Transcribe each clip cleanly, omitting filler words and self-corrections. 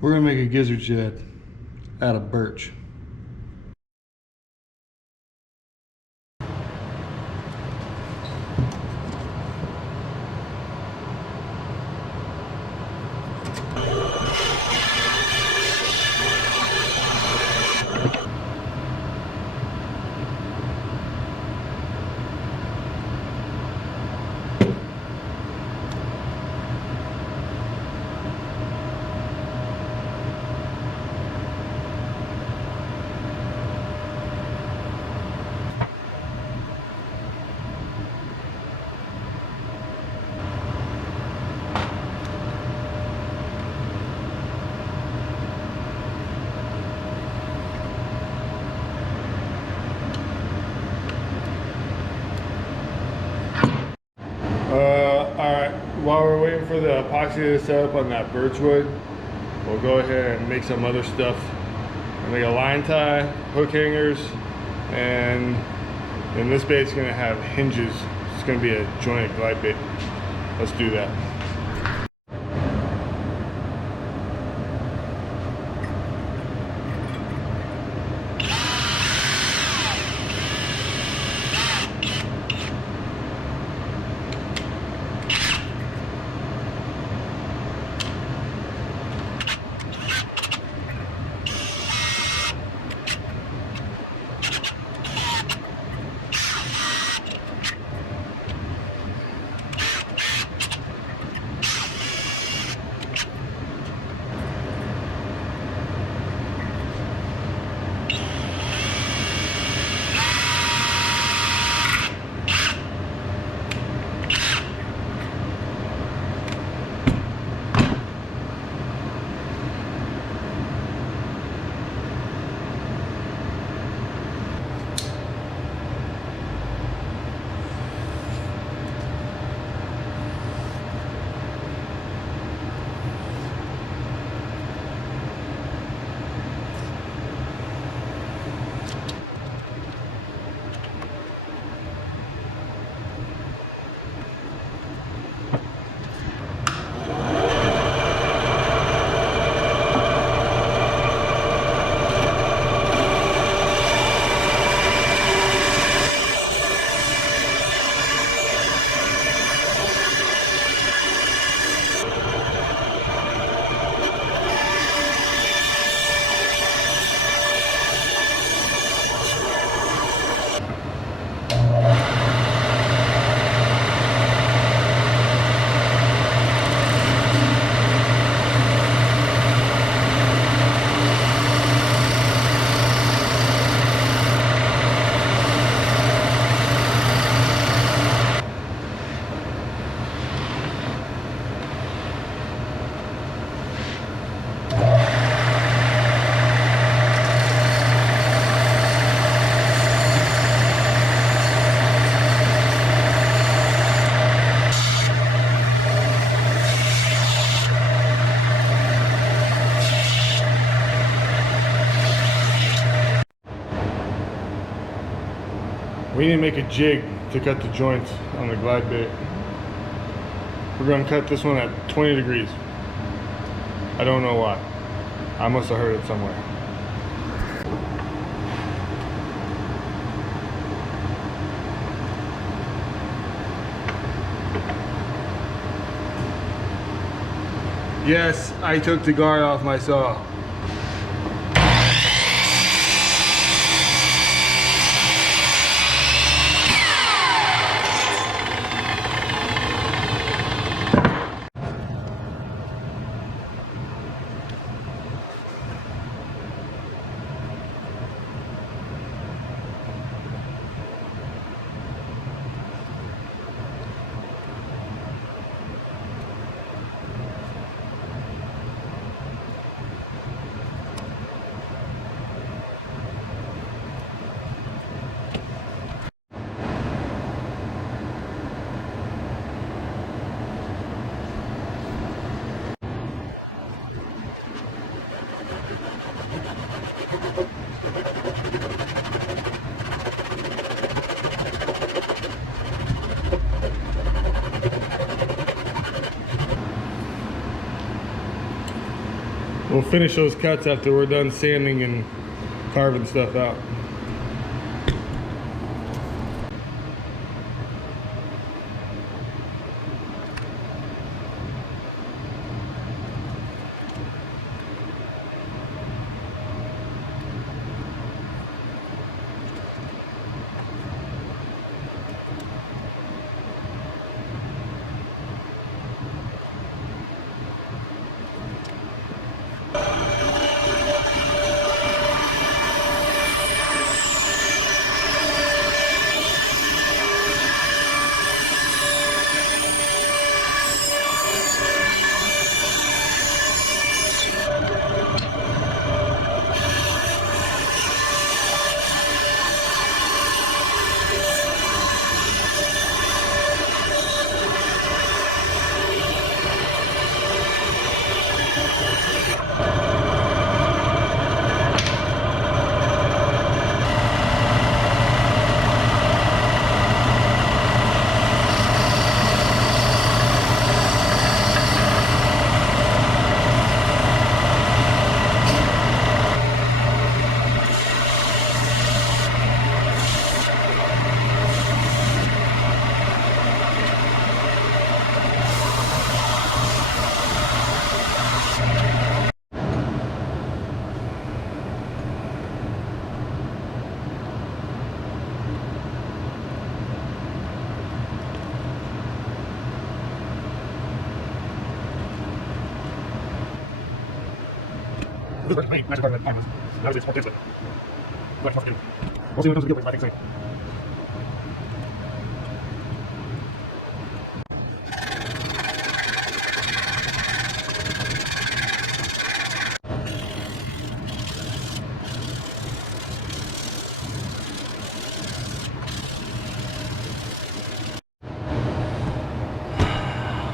We're gonna make a gizzard shed out of birch. Alright, while we're waiting for the epoxy to set up on that birch wood, we'll go ahead and make some other stuff. I'll make a line tie, hook hangers, and then this bait's gonna have hinges. It's gonna be a jointed glide bait. Let's do that. We need to make a jig to cut the joints on the glide bait. We're going to cut this one at 20 degrees. I don't know why. I must have heard it somewhere. Yes, I took the guard off my saw. We'll finish those cuts after we're done sanding and carving stuff out.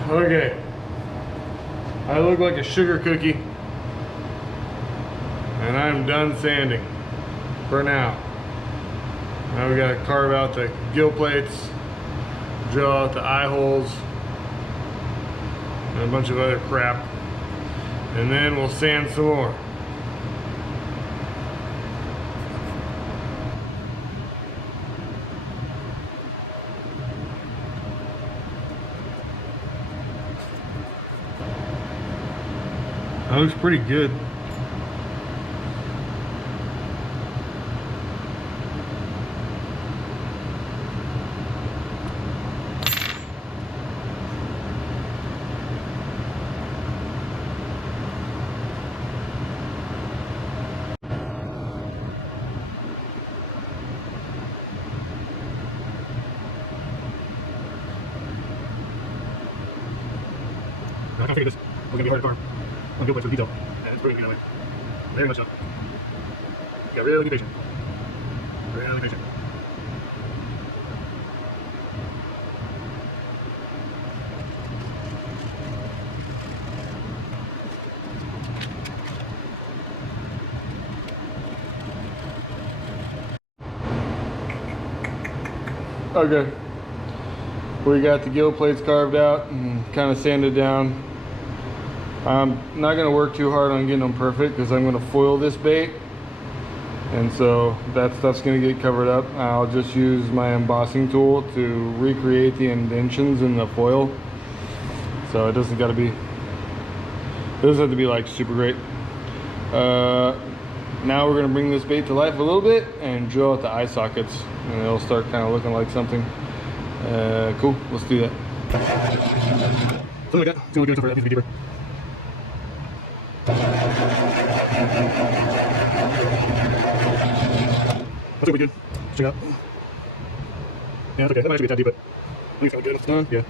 Okay, I look like a sugar cookie, and I'm done sanding for now. Now we gotta carve out the gill plates, drill out the eye holes, and a bunch of other crap, and then we'll sand some more. That looks pretty good. I figured this was going to be hard to farm on gill plates with detail, and it's brilliant anyway. Very much so. Yeah, really be patient. Really patient. Okay, we got the gill plates carved out and kind of sanded down. I'm not going to work too hard on getting them perfect because I'm going to foil this bait, and so that stuff's going to get covered up. I'll just use my embossing tool to recreate the indentions in the foil, so it doesn't have to be like super great. Now we're going to bring this bait to life a little bit and drill out the eye sockets, and it'll start kind of looking like something. Cool, let's do that. Something like that. It's going to look good for that. Needs to be deeper. That's what we did. Check it out. Yeah, that's okay. That might actually be a tad deep, but I think it's kind of good. It's done. Yeah.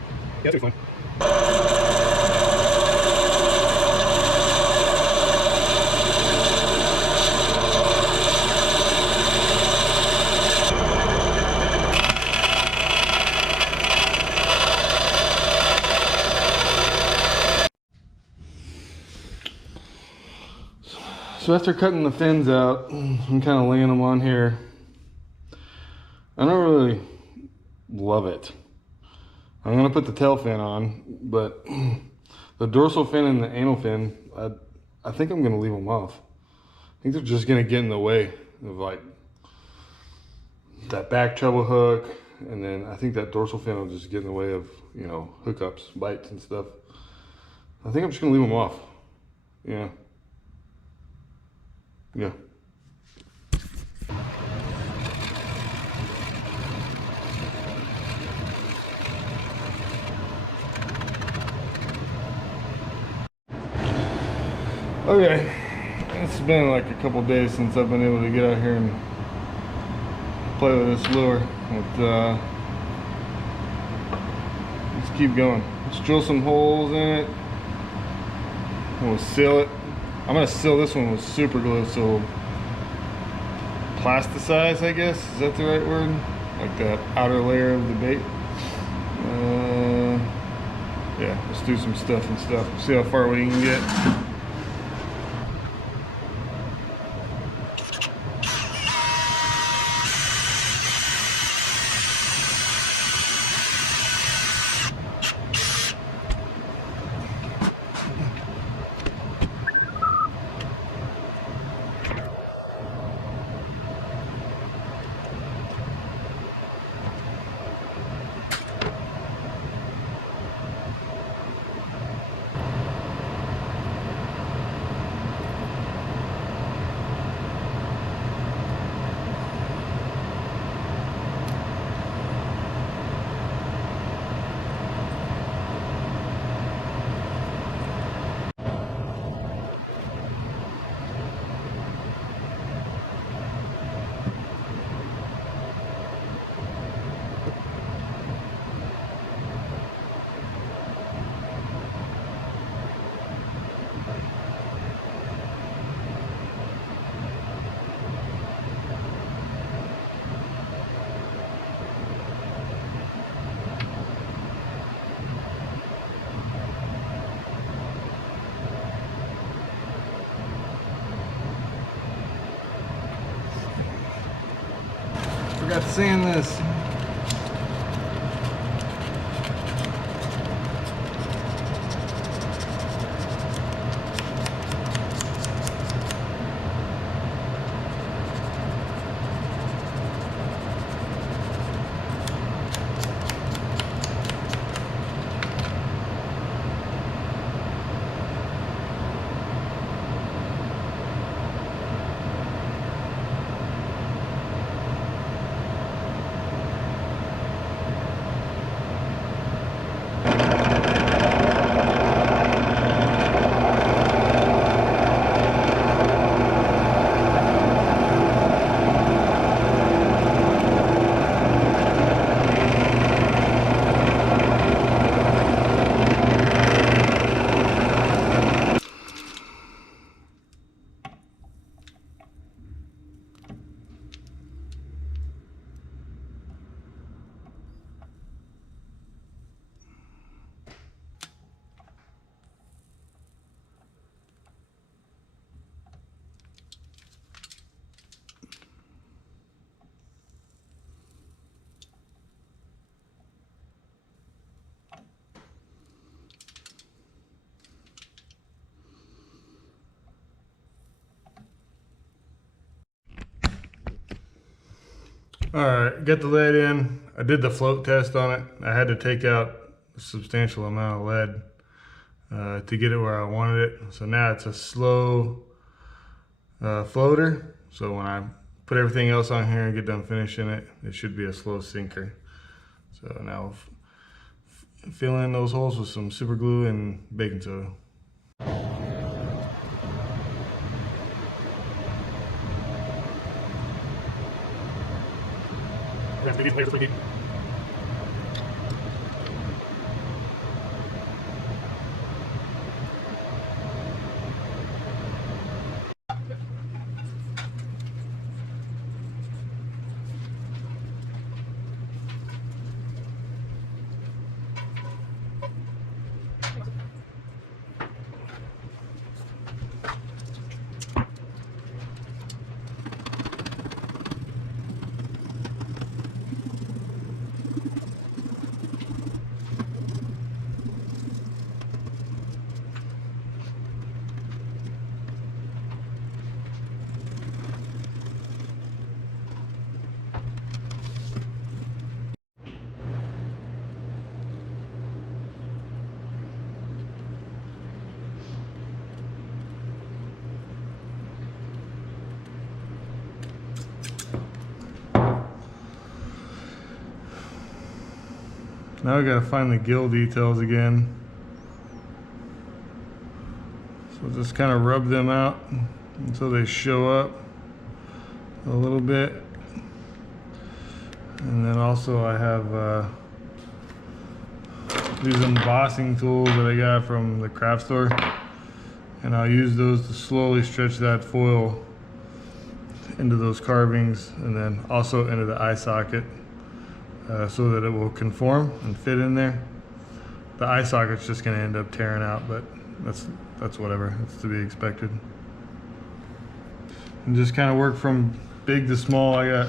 Yeah, it's fine. So after cutting the fins out, I'm kind of laying them on here. I don't really love it. I'm gonna put the tail fin on, but the dorsal fin and the anal fin, I think I'm gonna leave them off. I think they're just gonna get in the way of like that back treble hook, and then I think that dorsal fin will just get in the way of, you know, hookups, bites and stuff. I think I'm just gonna leave them off. Yeah. Yeah. Okay, it's been like a couple days since I've been able to get out here and play with this lure. But, let's keep going. Let's drill some holes in it. And we'll seal it. I'm gonna seal this one with super glue, so plasticize, I guess. Is that the right word? Like the outer layer of the bait. Yeah, let's do some stuff and stuff. See how far we can get. Forgot to sand this. Alright, got the lead in. I did the float test on it. I had to take out a substantial amount of lead to get it where I wanted it. So now it's a slow floater. So when I put everything else on here and get done finishing it, it should be a slow sinker. So now fill in those holes with some super glue and baking soda. That's these layers we need. Now I gotta find the gill details again. So just kind of rub them out until they show up a little bit. And then also I have these embossing tools that I got from the craft store. And I'll use those to slowly stretch that foil into those carvings and then also into the eye socket so that it will conform and fit in there. The eye socket's just gonna end up tearing out, but that's whatever, it's to be expected. And just kind of work from big to small. I got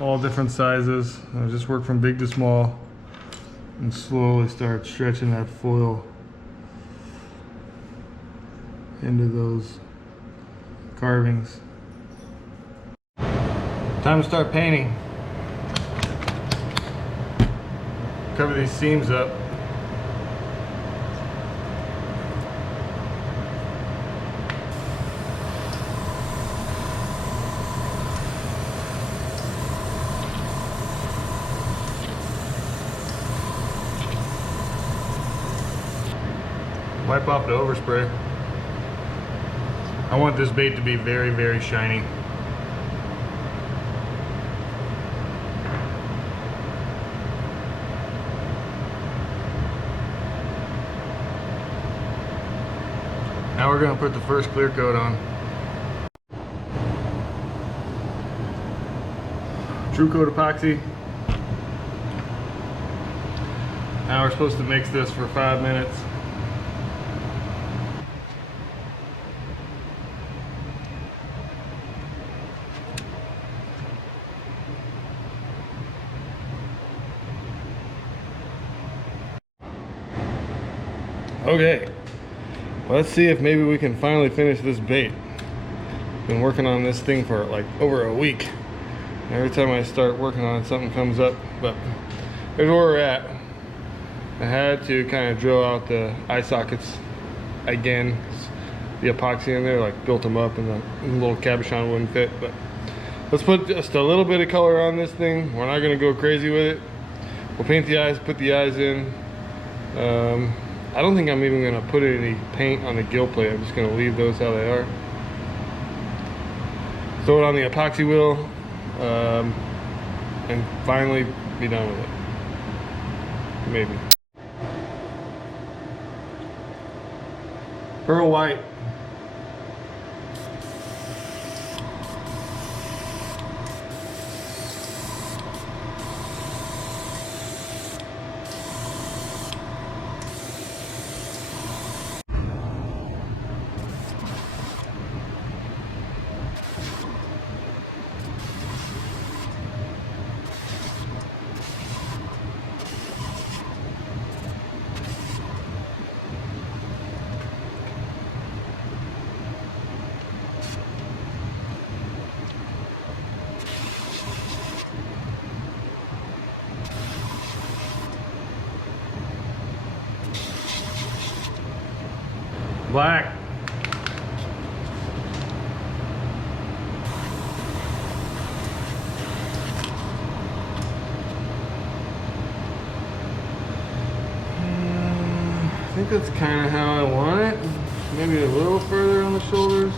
all different sizes. I just work from big to small and slowly start stretching that foil into those carvings. Time to start painting. Cover these seams up. Wipe off the overspray. I want this bait to be very, very shiny. Now we're gonna put the first clear coat on. True coat epoxy. Now we're supposed to mix this for 5 minutes. Okay, let's see if maybe we can finally finish this bait. Been working on this thing for like over a week. Every time I start working on it, something comes up, but here's where we're at. I had to kind of drill out the eye sockets again. The epoxy in there like built them up and the little cabochon wouldn't fit, but let's put just a little bit of color on this thing. We're not gonna go crazy with it. We'll paint the eyes, put the eyes in. I don't think I'm even gonna put any paint on the gill plate. I'm just gonna leave those how they are. Throw it on the epoxy wheel, and finally be done with it. Maybe. Pearl white. Black. I think that's kind of how I want it. Maybe a little further on the shoulders.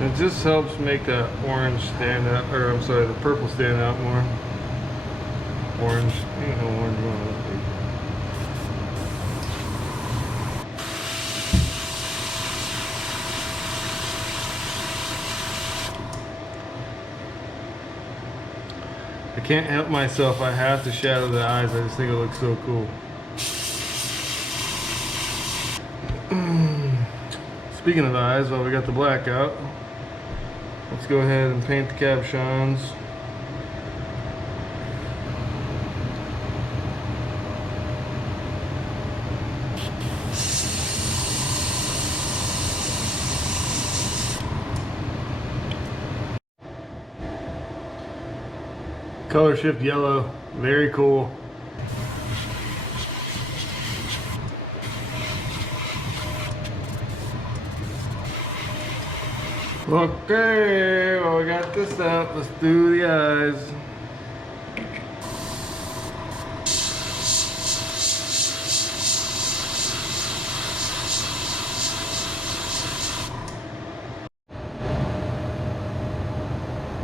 It just helps make that orange stand out, or I'm sorry, the purple stand out more. Orange, you know, orange one. I can't help myself, I have to shadow the eyes. I just think it looks so cool. Speaking of eyes, while we got the black out, let's go ahead and paint the cabochons. Color shift yellow, very cool. Okay, well, we got this out. Let's do the eyes.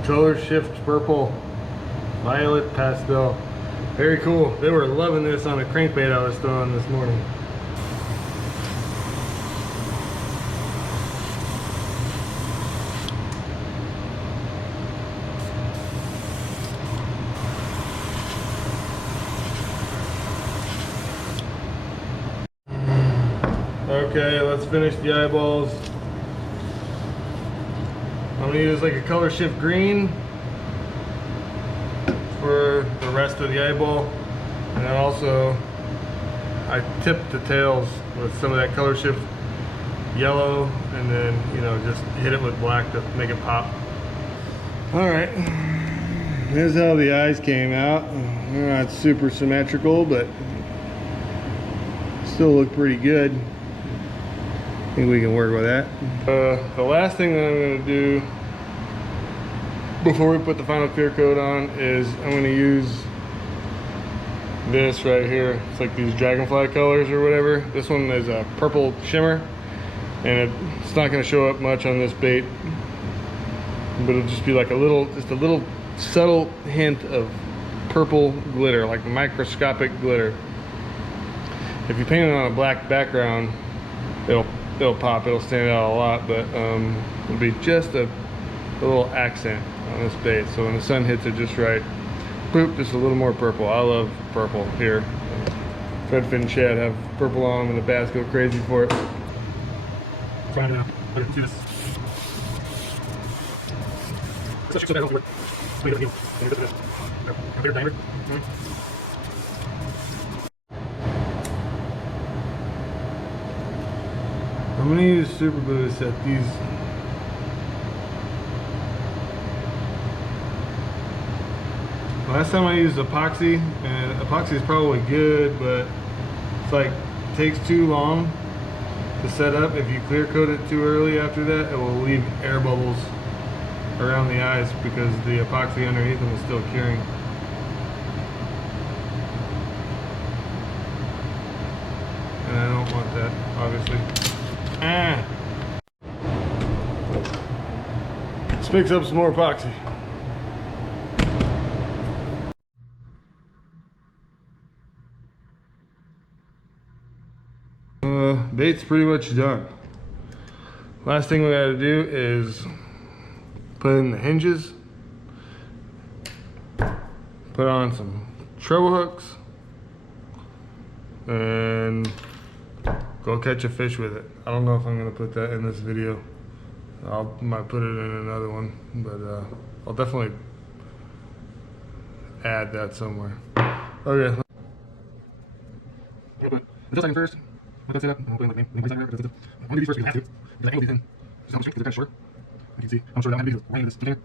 Color shift purple, violet pastel. Very cool. They were loving this on a crankbait I was throwing this morning. Okay, let's finish the eyeballs. I'm gonna use like a color shift green for the rest of the eyeball, and then also I tipped the tails with some of that color shift yellow, and then, you know, just hit it with black to make it pop. All right, here's how the eyes came out. They're not super symmetrical, but still look pretty good. I think we can work with that. The last thing that I'm gonna do before we put the final clear coat on is I'm gonna use this right here. It's like these dragonfly colors or whatever. This one is a purple shimmer, and it's not gonna show up much on this bait, but it'll just be like just a little subtle hint of purple glitter, like microscopic glitter. If you paint it on a black background, it'll pop, it'll stand out a lot, but it'll be just a little accent on this bait. So when the sun hits it just right, boop, just a little more purple. I love purple here. Redfin and Shad have purple on them, and the bass go crazy for it. Trying to do this. It's actually so bad, I don't work. Wait, you a bigger diameter. I'm gonna use super glue to set these. Last time I used epoxy, and epoxy is probably good, but it's like takes too long to set up. If you clear coat it too early after that, it will leave air bubbles around the eyes because the epoxy underneath them is still curing. And I don't want that, obviously. Let's mix up some more epoxy. Bait's pretty much done. Last thing we gotta do is put in the hinges, put on some treble hooks, and go catch a fish with it. I don't know if I'm gonna put that in this video. Might put it in another one, but I'll definitely add that somewhere. Okay. The second first. What does it up? I'm putting the main side because I'm going to do these first because I have to. Because I angle these in. Just how much strength because they're kind of short. You can see I'm sure that I'm going to be weighing this container.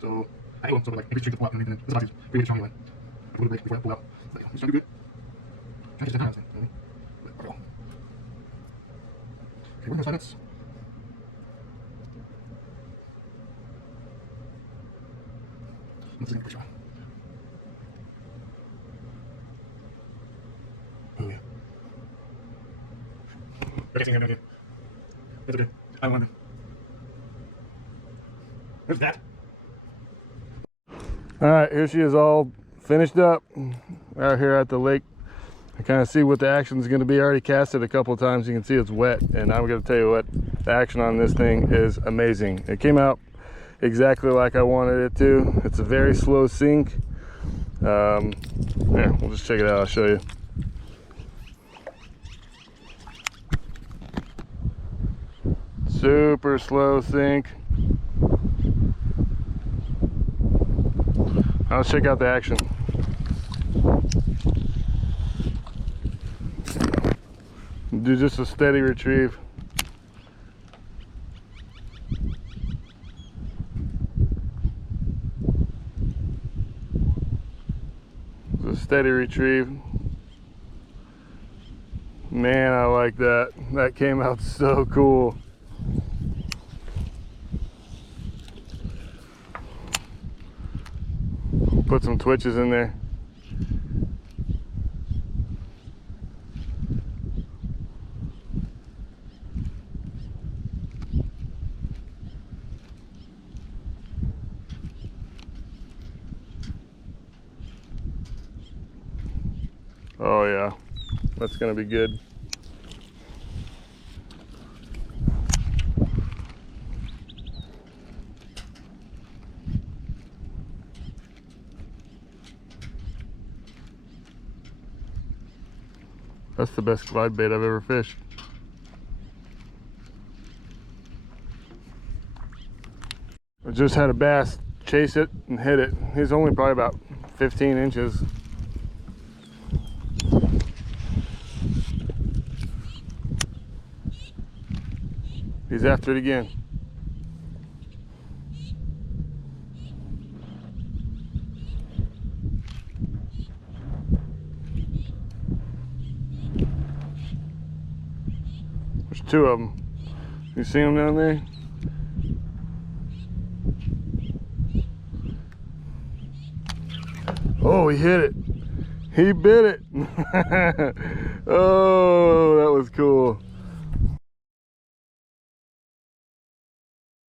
So I angle them so like increase strength to pull out and then this box is pretty good strong line. I put a break before I pull out. So yeah, I'm just trying to do good. Trying to just time this thing. Okay, we're going to silence. Let's see the first one. Oh yeah. Okay, I'm gonna do. It's okay. I want it. There's that. All right, here she is, all finished up out here at the lake. I kind of see what the action is going to be. I already cast it a couple of times. You can see it's wet, and I'm going to tell you what, the action on this thing is amazing. It came out exactly like I wanted it to. It's a very slow sink. Here, we'll just check it out. I'll show you. Super slow sink. Now let's check out the action. Do just a steady retrieve. Just a steady retrieve. Man, I like that. That came out so cool. We'll put some twitches in there. Oh yeah, that's gonna be good. That's the best glide bait I've ever fished. I just had a bass chase it and hit it. He's only probably about 15 inches. He's after it again. There's two of them. You see them down there? Oh, he hit it. He bit it. Oh, that was cool.